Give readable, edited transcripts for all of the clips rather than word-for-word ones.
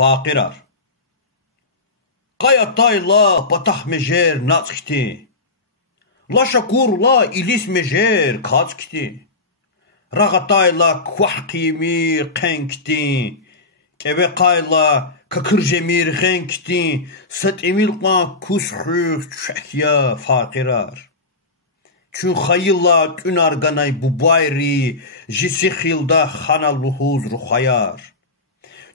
faqirar. Qayatayla batah mejer naçkti. La şakurla ilis mejer kaçkti. Ragatayla kuahkimi qenkti. Kebekayla kakırjemir qenkti. Sat emilqa kushux çekya faqirar. Çün xayilla tün arganay bu bayri jisixilda xana luhuz ruhayar.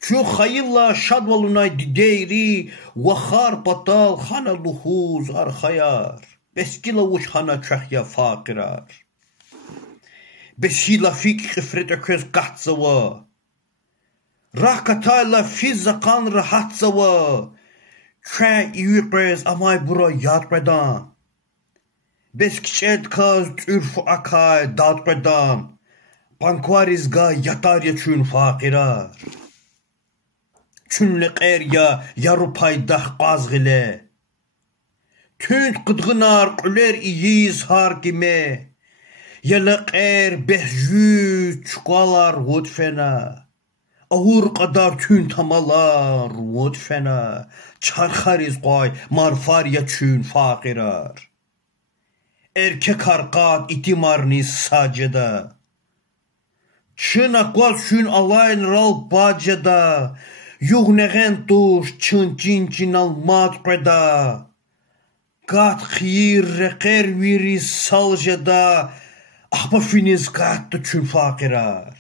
Çün xayilla şadvalunay dideyri waxar patal xana luhuz arxayar. Beskila uç xana çekya faqirar. Besila fik xifret ököz qahtsava. Rahkatayla fizzaqan rahatsava. Çə iwiqez amay bura yadbedan. Beskçet kaz türfü akay dadbedan. Bankvarizga yatarya çün faqirar. Çünle qerya yaru paydah qazgile. Tünt qıdğınar qüler iyiz harkime. Yala qer behjü çuqalar vod fena. Ağır qadar tün tamalar vod fena. Çarxariz qoy marfarya çün faqirar. Erkek harqat itimarniz saceda. Çın aqvaz çün alayn ral baceda. Yuğnegen tuş çın cincin almat qeda. Gat xiyir reqer viri saljeda. Ahba finiz qattı çün faqirar.